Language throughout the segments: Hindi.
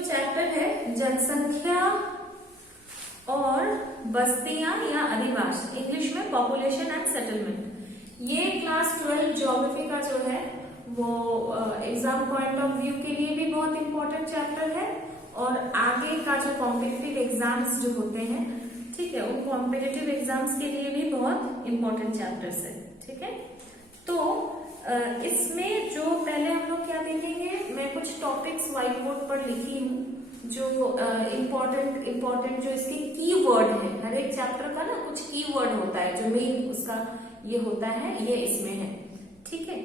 जो चैप्टर है जनसंख्या और बस्तियां या अधिवास, इंग्लिश में पॉपुलेशन एंड सेटलमेंट, ये क्लास 12 ज्योग्राफी का जो है वो एग्जाम पॉइंट ऑफ व्यू के लिए भी बहुत इंपॉर्टेंट चैप्टर है और आगे का जो कॉम्पिटिटिव एग्जाम्स जो होते हैं, ठीक है, वो कॉम्पिटिटिव एग्जाम्स के लिए भी बहुत इंपॉर्टेंट चैप्टर्स है। ठीक है, तो इसमें जो पहले हम लोग क्या देखेंगे, मैं कुछ टॉपिक्स व्हाइट बोर्ड पर लिखी हूँ जो इम्पोर्टेंट जो इसके कीवर्ड है, हर एक चैप्टर का ना कुछ कीवर्ड होता है जो मेन उसका ये होता है, ये इसमें है। ठीक है,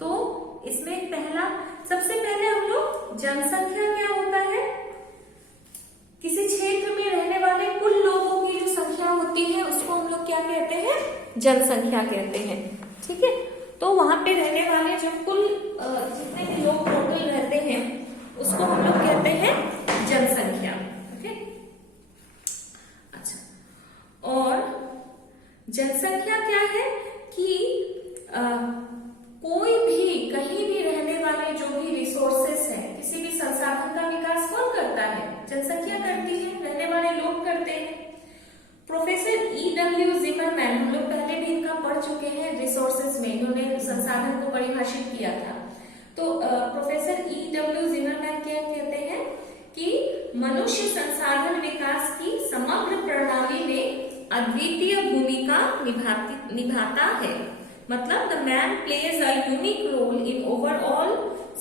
तो इसमें सबसे पहले हम लोग जनसंख्या क्या होता है, किसी क्षेत्र में रहने वाले कुल लोगों की जो संख्या होती है उसको हम लोग क्या कहते हैं, जनसंख्या कहते हैं। ठीक है, तो वहां पे रहने वाले जो कुल जितने भी लोग टोटल रहते हैं उसको हम लोग कहते हैं जनसंख्या। ओके, अच्छा, और जनसंख्या क्या है कि कोई भी कहीं भी रहने वाले जो भी रिसोर्सेस है, किसी भी संसाधन का विकास कौन करता है, जनसंख्या करती है, रहने वाले लोग करते हैं। Professor E.W. जिमरमैन, हम लोग पहले भी इनका पढ़ चुके हैं रिसोर्सेस में, इन्होंने संसाधन को परिभाषित किया था। तो प्रोफेसर E.W. जिमरमैन क्या कहते हैं कि मनुष्य संसाधन विकास की समग्र प्रणाली में अद्वितीय भूमिका निभाता है, मतलब the man plays a unique role in overall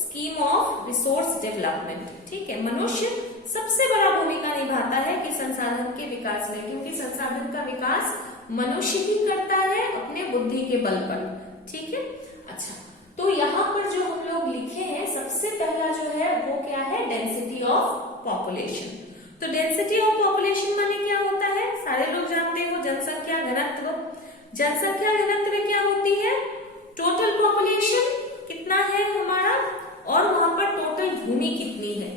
scheme of resource development. ठीक है, मनुष्य सबसे बड़ा भूमिका निभाता है कि संसाधन के विकास में, क्योंकि संसाधन का विकास मनुष्य ही करता है अपने बुद्धि के बल पर। ठीक है, अच्छा, तो यहाँ पर जो हम लोग लिखे हैं सबसे पहला जो है वो क्या है, डेंसिटी ऑफ पॉपुलेशन। तो डेंसिटी ऑफ पॉपुलेशन माने क्या होता है, सारे लोग जानते हो, जनसंख्या घनत्व। जनसंख्या घनत्व क्या होती है, टोटल पॉपुलेशन कितना है हमारा और वहां पर टोटल भूमि कितनी है।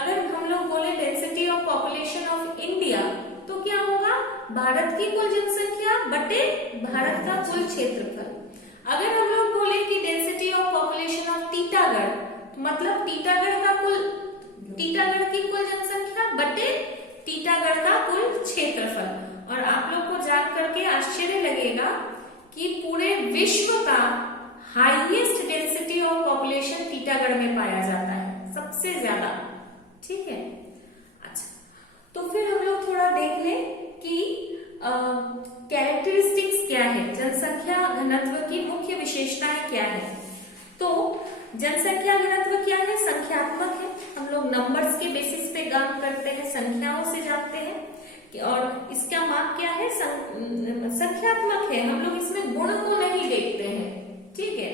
अगर हम लोग बोले density of population of India तो क्या होगा, भारत की कुल जनसंख्या बटे भारत का कुल क्षेत्रफल। अगर हम लोग बोले कि density of population of Titagarh, मतलब टीटागढ़ की कुल जनसंख्या बटे टीटागढ़ का कुल क्षेत्रफल। और आप लोग को जान करके आश्चर्य लगेगा कि पूरे विश्व का highest density of population Titagarh में पाया जाता है, सबसे ज्यादा। ठीक है, अच्छा, तो फिर हम लोग थोड़ा देख लें कि कैरेक्टरिस्टिक्स क्या है, जनसंख्या घनत्व की मुख्य विशेषताएं क्या है। तो जनसंख्या घनत्व क्या है, संख्यात्मक है, हम लोग नंबर्स के बेसिस पे काम करते हैं, संख्याओं से जानते हैं, और इसका माप क्या है, संख्यात्मक है, हम लोग इसमें गुण को नहीं देखते हैं। ठीक है,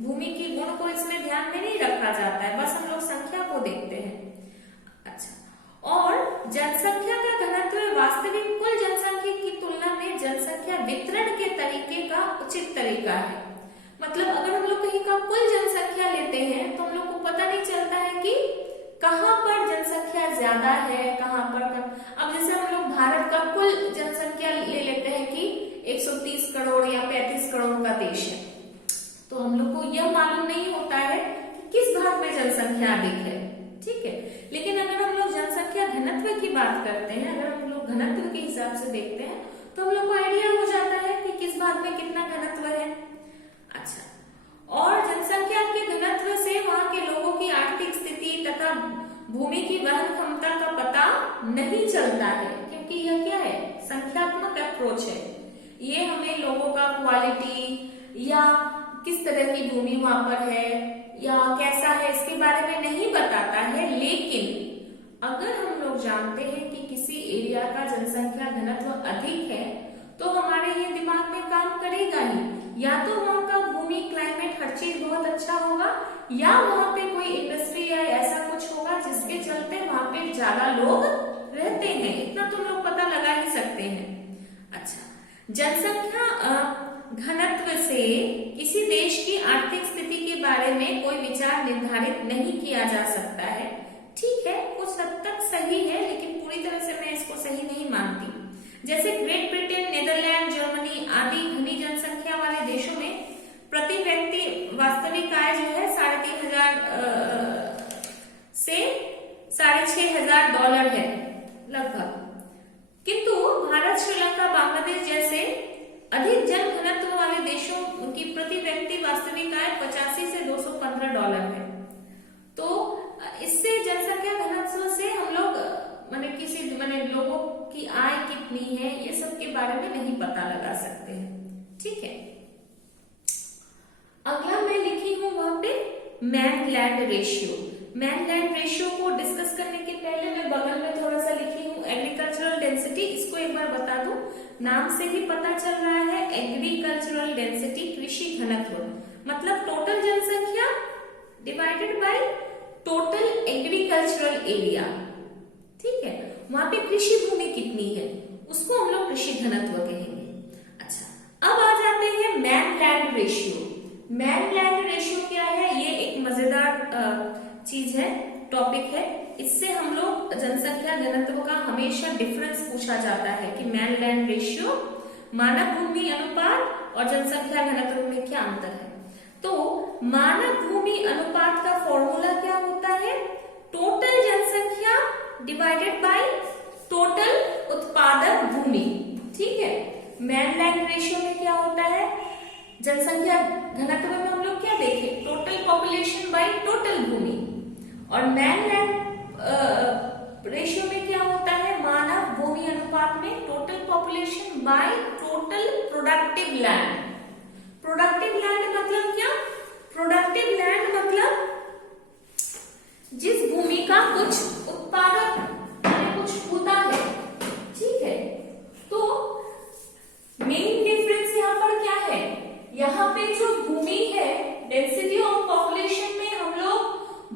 भूमि की गुण को इसमें ध्यान में नहीं रखा जाता है, बस हम लोग संख्या को देखते हैं। अच्छा, और जनसंख्या का घनत्व वास्तविक कुल जनसंख्या की तुलना में जनसंख्या वितरण के तरीके का उचित तरीका है। मतलब अगर हम लोग कहीं का कुल जनसंख्या लेते हैं तो हम लोग को पता नहीं चलता है कि कहाँ पर जनसंख्या ज्यादा है, कहाँ पर कम। अब जैसे हम लोग भारत का कुल जनसंख्या ले लेते हैं कि 130 करोड़ या 35 करोड़ का देश है, तो हम लोग को यह मालूम नहीं होता है कि किस भाग में जनसंख्या अधिक है। ठीक है, लेकिन अगर हम लोग जनसंख्या घनत्व की बात करते हैं, अगर हम लोग घनत्व के हिसाब से देखते हैं तो हम लोग को आइडिया हो जाता है कि किस भाग में कितना घनत्व है। अच्छा, और जनसंख्या के घनत्व से वहां के लोगों की आर्थिक स्थिति तथा भूमि की वहन क्षमता का पता नहीं चलता है, क्योंकि यह क्या है, संख्यात्मक अप्रोच है। ये हमें लोगों का क्वालिटी या किस तरह की भूमि वहां पर है या कैसा है इसके बारे में नहीं बताता है। लेकिन अगर हम लोग जानते हैं कि किसी एरिया का जनसंख्या घनत्व अधिक है तो हमारे ये दिमाग में काम करेगा ही, या तो वहां का भूमि, क्लाइमेट, हर चीज बहुत अच्छा होगा, या वहां पे कोई इंडस्ट्री या ऐसा कुछ होगा जिसके चलते वहां पे ज्यादा लोग रहते हैं। इतना तुम लोग पता लगा ही सकते हैं। अच्छा, जनसंख्या घनत्व से किसी देश की आर्थिक स्थिति के बारे में कोई विचार निर्धारित नहीं किया जा सकता है। ठीक है, कुछ हद तक सही है, लेकिन पूरी तरह से मैं इसको सही नहीं मानती। जैसे ग्रेट ब्रिटेन, नीदरलैंड, जर्मनी आदि घनी जनसंख्या वाले देशों में प्रति व्यक्ति वास्तविक आय जो है 3,500 से 6,500 कितनी है, ये सब के बारे में नहीं पता लगा सकते हैं। ठीक है, अगला मैं लिखी हूं वहां पे man land ratio. Man land ratio को डिस्कस करने के पहले मैं बगल में थोड़ा सा लिखी हूं एग्रीकल्चरल डेंसिटी। इसको एक बार बता दूं, नाम से ही पता चल रहा है एग्रीकल्चरल डेंसिटी, कृषि घनत्व, मतलब टोटल जनसंख्या divided by total agricultural area. ठीक है, वहां पे कृषि भूमि कितनी है उसको हम लोग कृषि घनत्व कहेंगे। अच्छा, अब आ जाते हैं man land ratio. Man land ratio क्या है, ये एक मजेदार चीज है, टॉपिक है। इससे हम लोग जनसंख्या घनत्व का हमेशा डिफरेंस पूछा जाता है कि मैन लैंड रेशियो, मानव भूमि अनुपात और जनसंख्या घनत्व में क्या अंतर है। तो मानव भूमि अनुपात का फॉर्मूला क्या होता है, टोटल जनसंख्या डिवाइडेड बाय टोटल उत्पादक भूमि। ठीक है, मैन लैंड रेशियो में क्या होता है, जनसंख्या घनत्व में हम लोग क्या देखे, टोटल पॉपुलेशन बाय टोटल भूमि, और मैन लैंड रेशियो में क्या होता है, मानव भूमि अनुपात में total population by total productive land. Productive land मतलब क्या, प्रोडक्टिव लैंड मतलब जिस भूमि का कुछ उत्पादक कुछ होता है। ठीक है, तो मेन डिफरेंस यहाँ पर क्या है, यहाँ पे जो भूमि है, डेंसिटी ऑफ पॉपुलेशन में हम लोग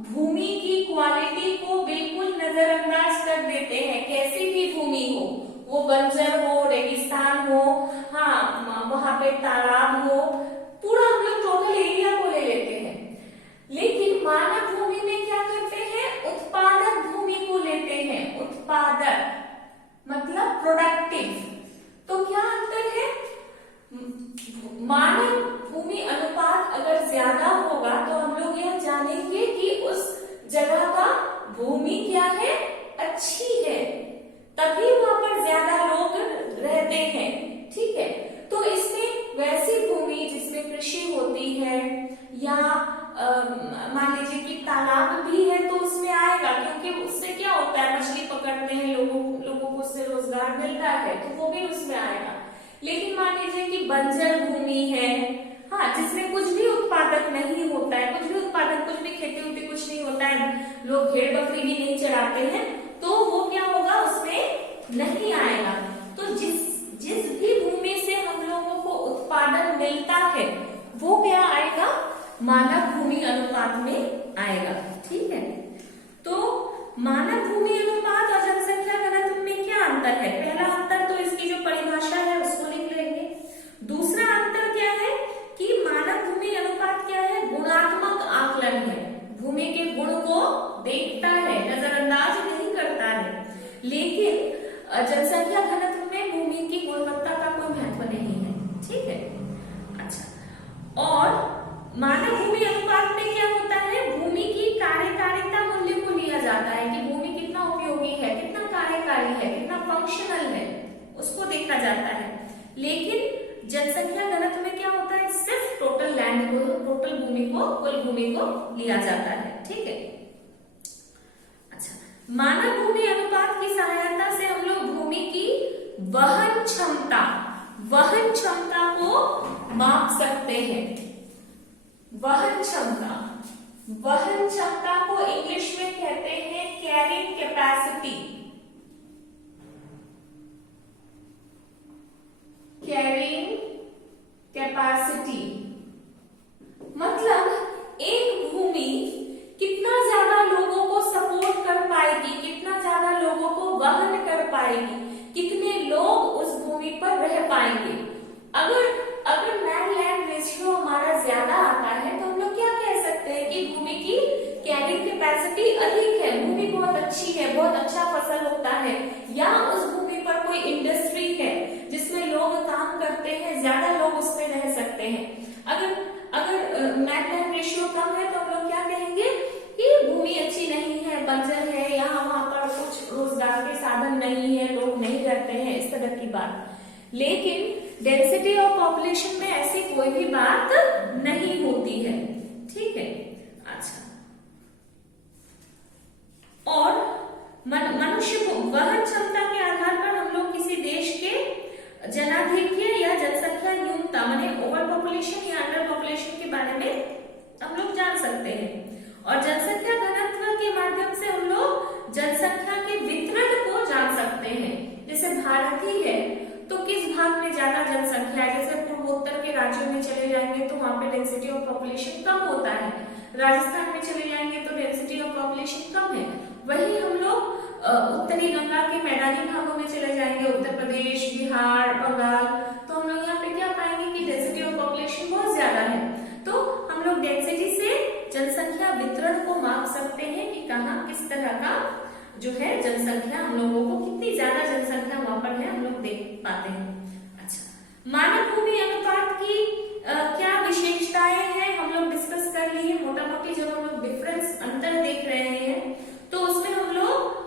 भूमि की क्वालिटी को बिल्कुल नजरअंदाज कर देते हैं। कैसी भी भूमि हो, वो बंजर हो, रेगिस्तान हो, हाँ वहां पे तालाब हो, पूरा हम लोग टोटल एरिया को ले लेते हैं। लेकिन मानव भूमि में क्या करते हैं, उत्पादक भूमि को लेते हैं। उत्पादक मतलब प्रोडक्टिव। तो क्या अंतर है, मानव भूमि अनुपात अगर ज्यादा होगा तो हम लोग यह जानेंगे कि उस जगह का भूमि क्या है, अच्छी है, तभी वहां पर ज्यादा लोग रहते हैं। ठीक है, तो इसमें वैसी भूमि जिसमें कृषि होती है या मान लीजिए कि तालाब भी है तो उसमें आएगा, क्योंकि उससे क्या होता है, मछली पकड़ते हैं लोगों को उससे रोजगार मिलता है, तो वो भी उसमें आएगा। लेकिन मान लीजिए कि बंजर भूमि है, हाँ जिसमें कुछ भी उत्पादक नहीं होता है, कुछ भी उत्पादक, कुछ भी खेती उती कुछ नहीं होता है, लोग भेड़ बकरी भी नहीं चराते हैं, तो वो क्या होगा, उसमें नहीं आएगा। तो जिस भी भूमि से हम लोगों को उत्पादन मिलता है वो क्या आएगा, मानव भूमि अनुपात में आएगा। ठीक है, तो मानव भूमि अनुपात और जनसंख्या घनत्व में क्या अंतर है, पहला अंतर तो इसकी जो परिभाषा है उसको लिख लेंगे। दूसरा अंतर क्या है कि मानव भूमि अनुपात क्या है, गुणात्मक आकलन है, भूमि के गुण को देखता है, नजरअंदाज नहीं करता है। लेकिन जनसंख्या घनत्व में भूमि की गुणवत्ता का कोई महत्व नहीं है। ठीक है, अच्छा, और मानव भूमि अनुपात में क्या होता है, भूमि की कार्यकारिता मूल्य को लिया जाता है कि भूमि कितना उपयोगी है, कितना कार्यकारी है, कितना फंक्शनल है, उसको देखा जाता है। लेकिन जनसंख्या घनत्व में क्या होता है, सिर्फ टोटल लैंड को, टोटल भूमि को, कुल भूमि को लिया जाता है। ठीक है, अच्छा, मानव भूमि अनुपात की सहायता से हम लोग भूमि की वहन क्षमता को माप सकते हैं। वहन क्षमता को इंग्लिश में कहते हैं कैरिंग कैपेसिटी। कैरिंग कैपेसिटी मतलब एक भूमि कितना ज्यादा लोगों को सपोर्ट कर पाएगी, कितना ज्यादा लोगों को वहन कर पाएगी, कितने लोग उस भूमि पर रह पाएंगे। अगर मैन लैंड रेशियो हमारा ज्यादा आता है तो हम लोग क्या कह सकते हैं कि भूमि की कैरिंग कैपेसिटी अधिक है, भूमि बहुत अच्छी है, बहुत अच्छा फसल होता है, या उस भूमि पर कोई इंडस्ट्री है जिसमें लोग काम करते हैं, ज्यादा लोग उसमें रह सकते हैं। अगर मैन लैंड रेशियो कम है तो हम लोग क्या कहेंगे कि भूमि अच्छी नहीं है, बंजर है, यहाँ वहां पर कुछ रोजगार के साधन नहीं है, लोग नहीं रहते हैं, इस तरह की बात। लेकिन डेंसिटी ऑफ पॉपुलेशन में ऐसी कोई भी बात नहीं होती है। ठीक है, अच्छा, और मनुष्य को वहन क्षमता के आधार पर हम लोग किसी देश राजस्थान में चले जाएंगे तो डेंसिटी ऑफ पॉपुलेशन कम है। वही हम लोग उत्तरी गंगा के मैदानी भागों में चले जाएंगे, उत्तर प्रदेश, बिहार, बंगाल, तो हम लोग यहाँ पे क्या पाएंगे कि डेंसिटी ऑफ पॉपुलेशन बहुत ज्यादा है। तो हम लोग डेंसिटी से जनसंख्या वितरण को माप सकते हैं कि कहाँ किस तरह का जो है जनसंख्या, हम लोगों को कितनी ज्यादा जनसंख्या वहां पर है हम लोग देख पाते हैं। अच्छा, मानव भूमि अनुपात की क्या विशेषताएं हैं हम लोग डिस्कस कर लिए। मोटा मोटी जब हम लोग डिफरेंस अंतर देख रहे हैं तो उसमें हम लोग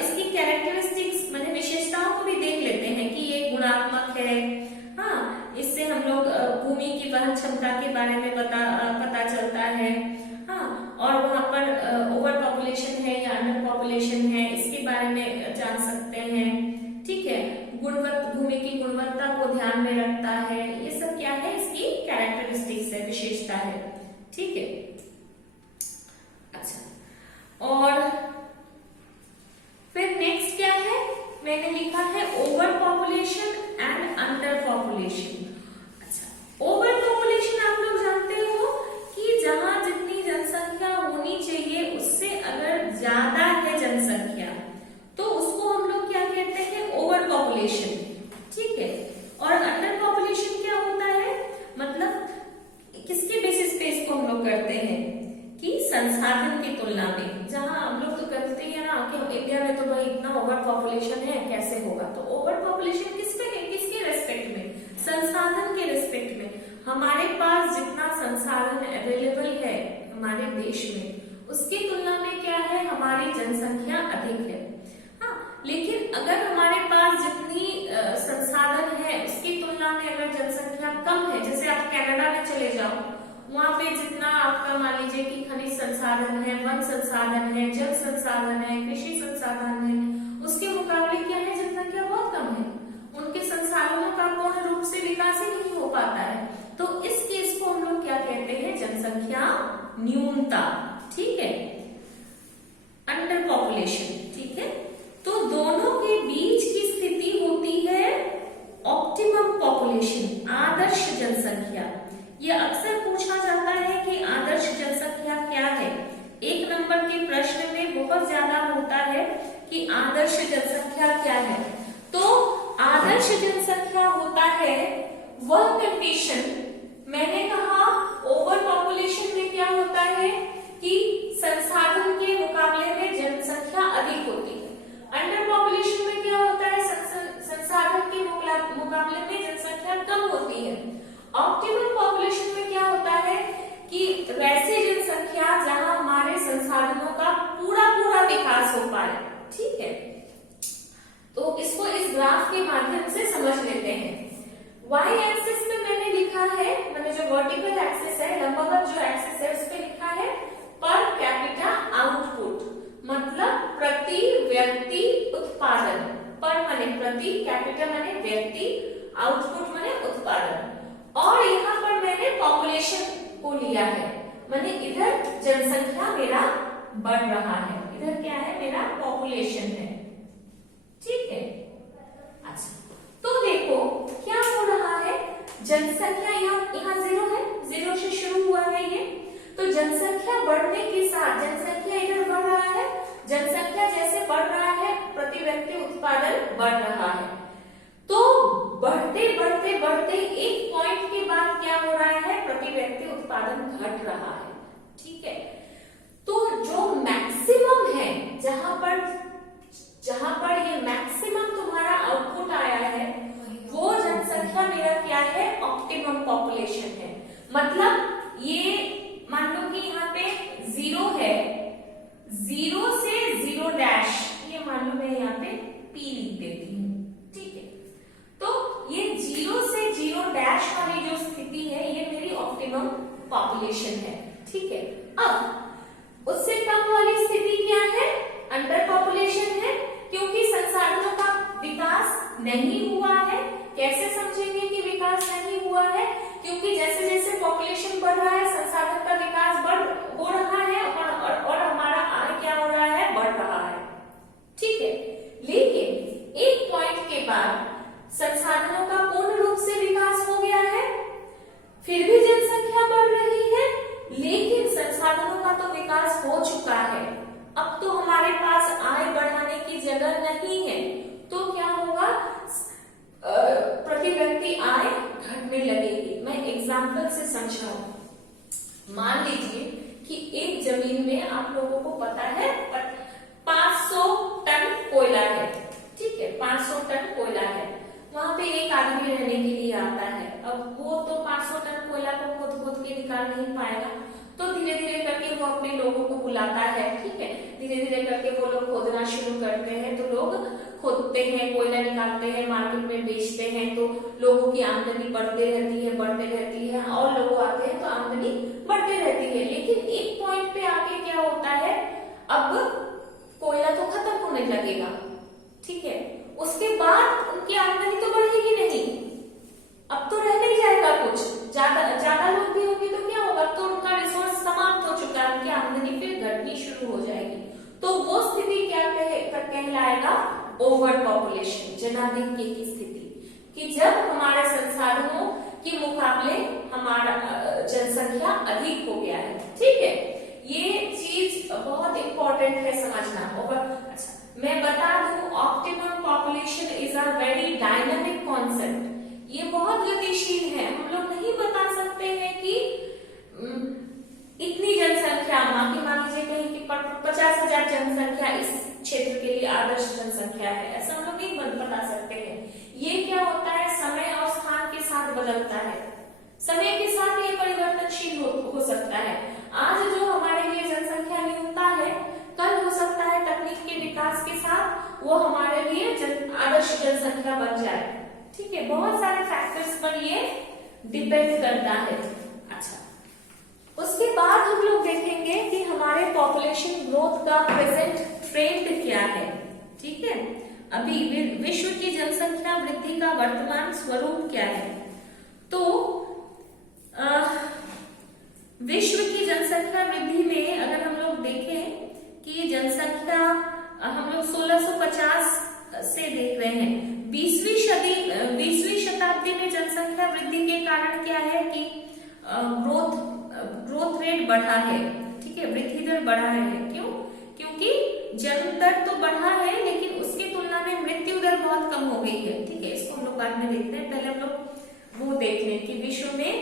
इसकी कैरेक्टरिस्टिक्स माने विशेषताओं को भी देख लेते हैं कि ये गुणात्मक है। हाँ, इससे हम लोग भूमि की वहन क्षमता के बारे में पता चलता है। हाँ, और वहां पर ओवर पॉपुलेशन है या अंडर पॉपुलेशन है इसके बारे में जान सकते हैं। ठीक है, भूमि की गुणवत्ता को ध्यान में रखता है। ये सब क्या है, इसकी कैरेक्टरिस्टिक्स है, विशेषता है। ठीक है, अच्छा, और फिर नेक्स्ट क्या है, मैंने लिखा है over population and under population. अच्छा, ओवर पॉपुलेशन आप लोग जानते हो कि जहां जितनी जनसंख्या होनी चाहिए उससे अगर ज्यादा है जनसंख्या तो उसको हम लोग क्या कहते हैं, ओवर पॉपुलेशन। ठीक है, और अंडर पॉपुलेशन क्या होता है, मतलब किसके बेसिस पे इसको हम लोग करते हैं कि संसाधन की तुलना में। जहां हम लोग तो करते हैं ना कि इंडिया में तो भाई इतना ओवर पॉपुलेशन है, कैसे होगा, तो ओवर पॉपुलेशन किसके रेस्पेक्ट में, संसाधन के रेस्पेक्ट में। हमारे पास जितना संसाधन अवेलेबल है हमारे देश में उसकी तुलना में क्या है, हमारी जनसंख्या अधिक है। हाँ, लेकिन अगर हमारे पास जितनी संसाधन है उसकी तुलना में अगर जनसंख्या कम है, जैसे आप कनाडा में चले जाओ, वहां पे जितना आपका मान लीजिए कि खनिज संसाधन है, वन संसाधन है, जल संसाधन है, कृषि संसाधन है, उसके मुकाबले क्या है, जनसंख्या बहुत कम है। उनके संसाधनों का पूर्ण रूप से विकास ही नहीं हो पाता है। तो इस केस को हम लोग क्या कहते हैं, जनसंख्या न्यूनता। ठीक है, अंडर पॉपुलेशन। ठीक है, तो दोनों के बीच की स्थिति होती है ऑप्टिमम पॉपुलेशन, आदर्श जनसंख्या। यह अक्सर पूछा जाता है कि आदर्श जनसंख्या क्या है। एक नंबर के प्रश्न में बहुत ज्यादा होता है कि आदर्श जनसंख्या क्या है। तो आदर्श जनसंख्या होता है वह कंडीशन, मैंने कहा ओवर पॉपुलेशन में क्या होता है कि संसाधन के मुकाबले में जनसंख्या अधिक होती है। अंडर पॉपुलेशन में क्या होता है, संसाधन के मुकाबले में जनसंख्या कम होती है। ऑप्टिमम पॉपुलेशन में क्या होता है कि वैसी जनसंख्या जहां हमारे संसाधनों का पूरा विकास हो पाए। ठीक है, तो इसको इस ग्राफ के माध्यम से समझ लेते हैं। वाई एक्सिस में मैंने लिखा है, मैंने जो वर्टिकल एक्सिस है, लंबवत जो एक्सिस है उस पे लिखा है पर कैपिटा आउटपुट, मतलब प्रति व्यक्ति उत्पादन। पर माने प्रति, कैपिटा माने व्यक्ति, आउटपुट माने उत्पादन। और यहाँ पर मैंने पॉपुलेशन को लिया है, माने इधर जनसंख्या मेरा बढ़ रहा है, इधर क्या है, मेरा पॉपुलेशन है। ठीक है, अच्छा, तो देखो क्या हो रहा है, जनसंख्या यहाँ 0 है, 0 से शुरू हुआ है ये। तो जनसंख्या बढ़ने के साथ जनसंख्या इधर बढ़ रहा है, जनसंख्या जैसे बढ़ रहा है प्रति व्यक्ति उत्पादन बढ़ रहा है। तो बढ़ते बढ़ते बढ़ते एक पॉइंट के बाद क्या हो रहा है, प्रति व्यक्ति उत्पादन घट रहा है। ठीक है, तो जो मैक्सिमम है, जहां पर ये मैक्सिमम तुम्हारा आउटपुट आया है, वो जनसंख्या मेरा क्या है, ऑप्टिमम पॉपुलेशन है। मतलब ये मान लो कि यहाँ पे 0 है, 0 से 0 डैश, ये मान लो मैं यहाँ पे P लिख देती हूँ। ठीक है, तो ये 0 से 0 डैश वाली जो स्थिति है ये मेरी ऑप्टिमम पॉपुलेशन है। ठीक है, अब उससे कम वाली स्थिति क्या है, अंडर पॉपुलेशन है, क्योंकि संसाधनों का विकास नहीं हुआ है। कैसे समझेंगे कि विकास नहीं हुआ है, क्योंकि जैसे जैसे पॉपुलेशन बढ़ रहा है संसाधन का विकास हो रहा है और हमारा आय क्या हो रहा है, बढ़ रहा है। ठीक है, लेकिन एक पॉइंट के बाद संसाधनों का पूर्ण रूप से विकास हो गया है, फिर भी जनसंख्या बढ़ रही है, लेकिन संसाधन में आप लोगों को पता है 500 टन कोयला है, ठीक है, 500 टन कोयला है। वहां पे एक आदमी रहने के लिए आता है। अब वो तो 500 टन कोयला को खोद खोद के निकाल नहीं पाएगा, तो धीरे धीरे करके वो अपने लोगों को बुलाता है, ठीक है, धीरे धीरे करके वो लोग खोदना शुरू करते हैं। तो लोग खोदते हैं, कोयला निकालते हैं, मार्केट में बेचते हैं, तो लोगों की आमदनी बढ़ती रहती है और लोग आते हैं तो आमदनी बढ़ती रहती है। लेकिन एक पॉइंट पे आके क्या होता है, अब कोयला तो खत्म होने लगेगा, ठीक है, उसके बाद उनकी आमदनी तो बढ़ेगी नहीं, अब तो रह नहीं जाएगा कुछ, ज्यादा लोग भी होंगे तो क्या होगा, तो उनका रिसोर्स समाप्त हो चुका है, उनकी आमदनी फिर घटनी शुरू हो जाएगी। तो वो स्थिति क्या कहलाएगा, ओवर पॉपुलेशन, जनाधिक्य की स्थिति, कि जब हमारे संसाधनों के मुकाबले हमारा जनसंख्या अधिक हो गया है, ठीक है। ये चीज बहुत इंपॉर्टेंट है समझना। अच्छा, मैं बता दूं, optimum population is a very dynamic concept. ये बहुत गतिशील है, हम लोग नहीं बता सकते हैं कि इतनी जनसंख्या, मान लीजिए कहीं कि 50,000 जनसंख्या इस क्षेत्र के लिए आदर्श जनसंख्या है, ऐसा हम लोग नहीं बता सकते हैं। ये क्या होता है, समय और स्थान के साथ बदलता है, समय के साथ ये परिवर्तनशील हो सकता है। आज जो हमारे लिए जनसंख्या न्यूनता है, कल हो सकता है तकनीक के विकास के साथ वो हमारे लिए आदर्श जनसंख्या बन जाए, ठीक है। बहुत सारे फैक्टर्स पर ये डिपेंड करता है। अच्छा, उसके बाद हम लोग देखेंगे कि हमारे पॉपुलेशन ग्रोथ का प्रेजेंट ट्रेंड क्या है, ठीक है। अभी विश्व की जनसंख्या वृद्धि का वर्तमान स्वरूप क्या है। तो विश्व की जनसंख्या वृद्धि में अगर हम लोग देखें कि जनसंख्या हम लोग 1650 से देख रहे हैं, 20वीं शताब्दी में जनसंख्या वृद्धि के कारण क्या है कि ग्रोथ रेट बढ़ा है, ठीक है, वृद्धि दर बढ़ा है। क्यों? क्योंकि जन्म दर तो बढ़ा है, लेकिन उसकी तुलना में मृत्यु दर बहुत कम हो गई है, ठीक है। इसको हम लोग बाद में देखते हैं, पहले हम लोग वो देख लें कि विश्व में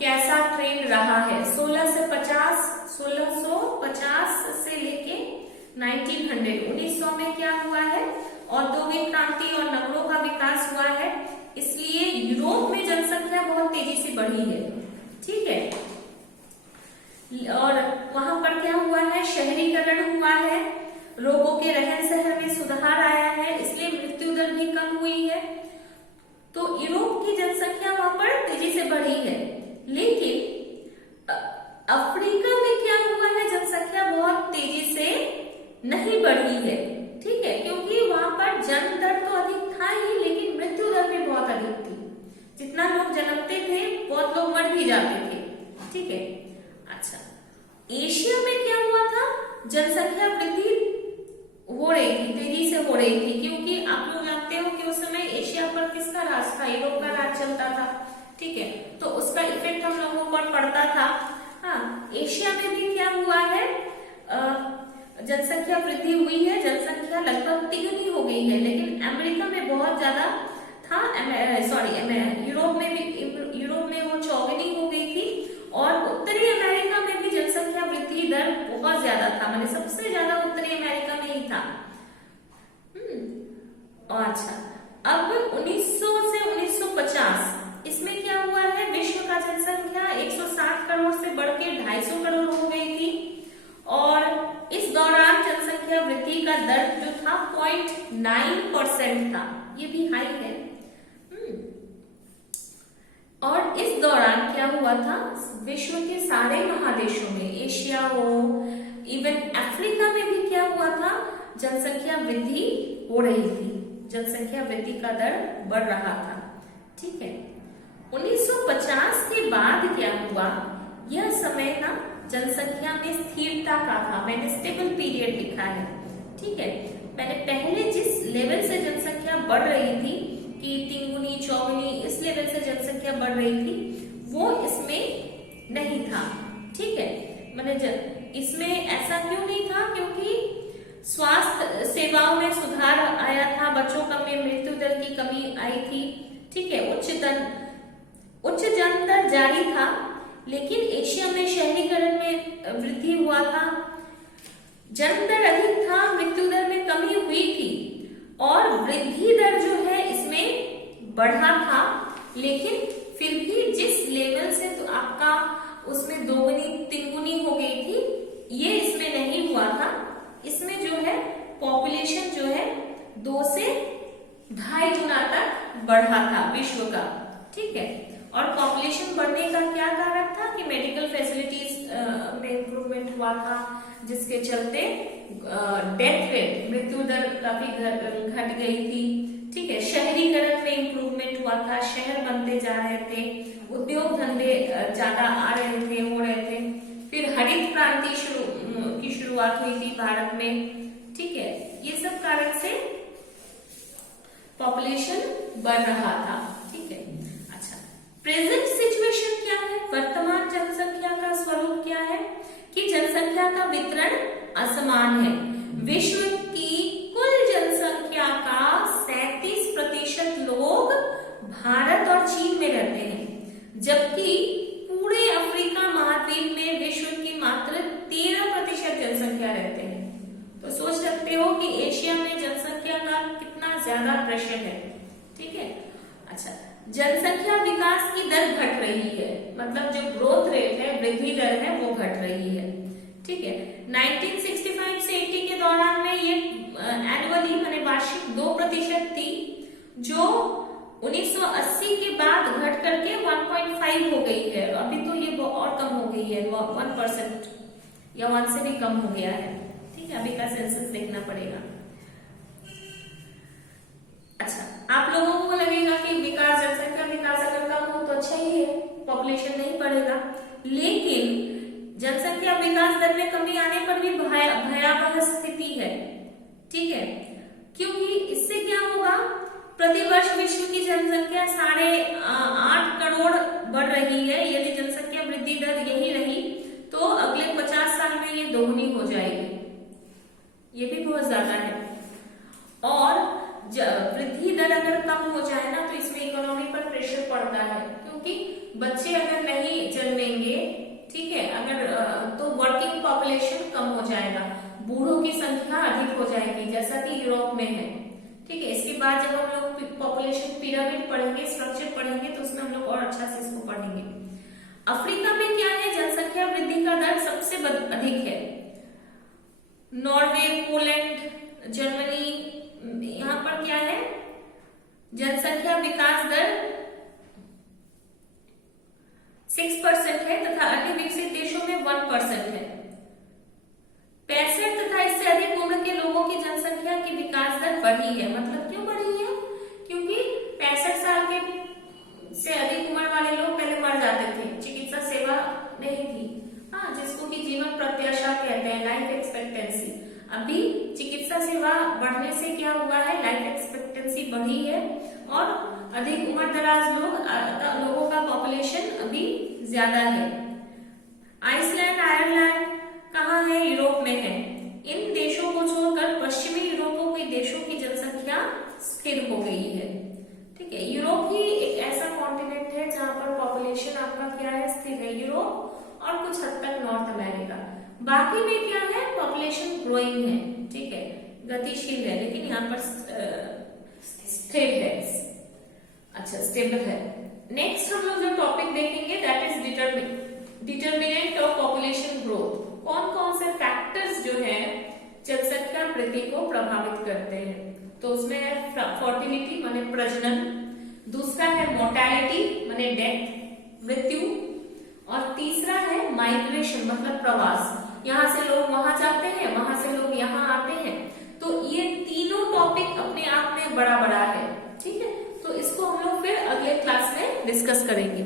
कैसा ट्रेंड रहा है 1650 से लेके 1900 में क्या हुआ है, औद्योगिक क्रांति और नगरों का विकास हुआ है, इसलिए यूरोप में जनसंख्या बहुत तेजी से बढ़ी है, ठीक है। और वहां पर क्या हुआ है, शहरीकरण हुआ है, लोगों के रहन सहन में सुधार आया है, इसलिए मृत्यु दर भी कम हुई है। तो यूरोप की जनसंख्या वहां पर तेजी से बढ़ी है। लेकिन अफ्रीका में क्या हुआ है, जनसंख्या बहुत तेजी से नहीं बढ़ी है, ठीक है, क्योंकि वहां पर जन्म दर तो अधिक था ही, लेकिन मृत्यु दर भी बहुत अधिक थी। जितना लोग जन्मते थे बहुत लोग मर भी जाते थे, ठीक है। अच्छा, एशिया में क्या हुआ था, जनसंख्या वृद्धि हो रही थी, तेजी से हो रही थी, क्योंकि आप लोग जानते हो कि उस समय एशिया पर किसका राज था, यूरोप का राज चलता था, ठीक है, तो उसका इफेक्ट हम लोगों पर पड़ता था। हाँ, एशिया में भी क्या हुआ है, जनसंख्या वृद्धि हुई है, जनसंख्या लगभग तिगुनी हो गई है, लेकिन अमेरिका में बहुत ज्यादा था, यूरोप में वो चौगुनी हो गई थी, और उत्तरी अमेरिका में भी जनसंख्या वृद्धि दर बहुत ज्यादा था, माने सबसे ज्यादा उत्तरी अमेरिका में ही था। अच्छा, अब 1900 से 1950 इसमें क्या हुआ है, विश्व का जनसंख्या 160 करोड़ से बढ़ के 250 करोड़ हो गई थी, और इस दौरान जनसंख्या वृद्धि का दर जो था 0.9% था, ये भी हाई है। और इस दौरान क्या हुआ था, विश्व के सारे महादेशों में, एशिया हो, इवन अफ्रीका में भी क्या हुआ था, जनसंख्या वृद्धि हो रही थी, जनसंख्या वृद्धि का दर बढ़ रहा था, ठीक है। 1950 के बाद क्या हुआ, यह समय ना जनसंख्या में स्थिरता का था, मैंने स्टेबल पीरियड लिखा है, ठीक है। मैंने पहले जिस लेवल से जनसंख्या बढ़ रही थी कि तिगुनी चौगुनी इस लेवल से जनसंख्या बढ़ रही थी, वो इसमें नहीं था, ठीक है। मैंने इसमें ऐसा क्यों नहीं था, क्योंकि स्वास्थ्य सेवाओं में सुधार आया था, बच्चों का में मृत्यु दर की कमी आई थी, ठीक है, उच्च जन्म दर जारी था, लेकिन एशिया में शहरीकरण में वृद्धि हुआ था, जन्म दर अधिक था, मृत्यु दर में कमी हुई थी और वृद्धि दर जो है इसमें बढ़ा था, लेकिन फिर भी जिस लेवल से तो आपका उसमें दोगुनी तिगुनी हो गई थी, ये इसमें नहीं हुआ था। इसमें जो है पॉपुलेशन जो है 2 से 2.5 गुना तक बढ़ा था विश्व का, ठीक है। और पॉपुलेशन बढ़ने का क्या कारण था कि मेडिकल फैसिलिटीज में इंप्रूवमेंट हुआ था, जिसके चलते डेथ रेट, मृत्यु दर काफी घट गई थी, ठीक है। शहरीकरण में इंप्रूवमेंट हुआ था, शहर बनते जा रहे थे, उद्योग धंधे ज्यादा आ रहे थे, हो रहे थे। फिर हरित क्रांति की शुरुआत हुई थी भारत में, ठीक है। ये सब कारण से पॉपुलेशन बढ़ रहा था, ठीक है। अच्छा, प्रेजेंट सिचुएशन क्या है, वर्तमान जनसंख्या का स्वरूप क्या है कि जनसंख्या का वितरण असमान है। विश्व की कुल जनसंख्या का 37% लोग भारत और चीन में रहते हैं, जबकि पूरे अफ्रीका महाद्वीप में विश्व की मात्र 13% जनसंख्या रहते हैं। तो सोच सकते हो कि एशिया में जनसंख्या का कितना ज्यादा प्रेशर है, ठीक है। अच्छा, जनसंख्या विकास की दर घट रही है, मतलब जो ग्रोथ रेट है, वृद्धि दर है, वो घट रही है, ठीक है। 1965 से 80 के दौरान में ये एनुअली माने वार्षिक 2% थी, जो 1980 के बाद घट करके 1.5 हो गई है। अभी तो ये और कम हो गई है, 1% या 1 से भी कम हो गया है, ठीक है। अभी का सेंसस देखना पड़ेगा। अच्छा, आप लोगों को लगेगा कि विकास, जनसंख्या विकास अगर कम हो तो अच्छा ही है, पॉपुलेशन नहीं बढ़ेगा, लेकिन जनसंख्या विकास दर में कमी आने पर भी भयावह स्थिति है, ठीक है। क्योंकि इससे क्या होगा, प्रतिवर्ष विश्व की जनसंख्या 8.5 करोड़ बढ़ रही है। यदि जनसंख्या वृद्धि दर यही रही तो अगले 50 साल में ये दोगुनी हो जाएगी, ये भी बहुत ज्यादा है। और वृद्धि दर अगर कम हो जाए ना तो इसमें इकोनॉमी पर प्रेशर पड़ता है, क्योंकि बच्चे अगर नहीं जन्मेंगे, ठीक है, अगर तो वर्किंग पॉपुलेशन कम हो जाएगा, बूढ़ों की संख्या अधिक हो जाएगी, जैसा कि यूरोप में है, ठीक है। इसके बाद जब हम लोग पॉपुलेशन पिरामिड पढ़ेंगे, स्ट्रक्चर पढ़ेंगे, तो उसमें हम लोग और अच्छा से इसको पढ़ेंगे। अफ्रीका में क्या है, जनसंख्या वृद्धि का दर सबसे अधिक है। नॉर्वे, पोलैंड, जर्मनी, यहाँ पर क्या है, जनसंख्या विकास दर 6% है तथा अन्य विकसित देशों में 1% है। 65 तथा इससे अधिक उम्र के लोगों की जनसंख्या की विकास दर बढ़ी है। मतलब क्यों बढ़ी है, क्योंकि 65 साल के से अधिक उम्र वाले लोग पहले मर जाते थे, चिकित्सा सेवा नहीं थी, हाँ, जिसको कि जीवन प्रत्याशा कहते हैं, लाइफ एक्सपेक्टेंसी। अभी चिकित्सा सेवा बढ़ने से क्या हुआ है, लाइफ एक्सपेक्टेंसी बढ़ी है और अधिक उम्र दराज लोगों का पॉपुलेशन अभी ज्यादा है। आइसलैंड, आयरलैंड कहाँ है, यूरोप में है। इन देशों को छोड़कर पश्चिमी यूरोप के देशों की जनसंख्या स्थिर हो गई है, ठीक है। यूरोप ही एक ऐसा कॉन्टिनेंट है जहां पर पॉपुलेशन आपका क्या है, स्थिर है, यूरोप और कुछ हद तक नॉर्थ अमेरिका। बाकी में क्या है, पॉपुलेशन ग्रोइंग है, ठीक है, गतिशील है, लेकिन यहाँ पर स्थिर है, अच्छा, स्टेबल है। नेक्स्ट हम लोग जो टॉपिक देखेंगे that is determinant of population growth. कौन कौन से फैक्टर्स जो है जनसंख्या वृद्धि को प्रभावित करते हैं, तो उसमें है फर्टिलिटी माने प्रजनन, दूसरा है मोर्टेलिटी माने डेथ, मृत्यु, और तीसरा है माइग्रेशन मतलब प्रवास, यहाँ से लोग वहां जाते हैं, वहां से लोग यहाँ आते हैं। तो ये तीनों टॉपिक अपने आप में बड़ा बड़ा है, ठीक है। तो इसको हम लोग फिर अगले क्लास में डिस्कस करेंगे।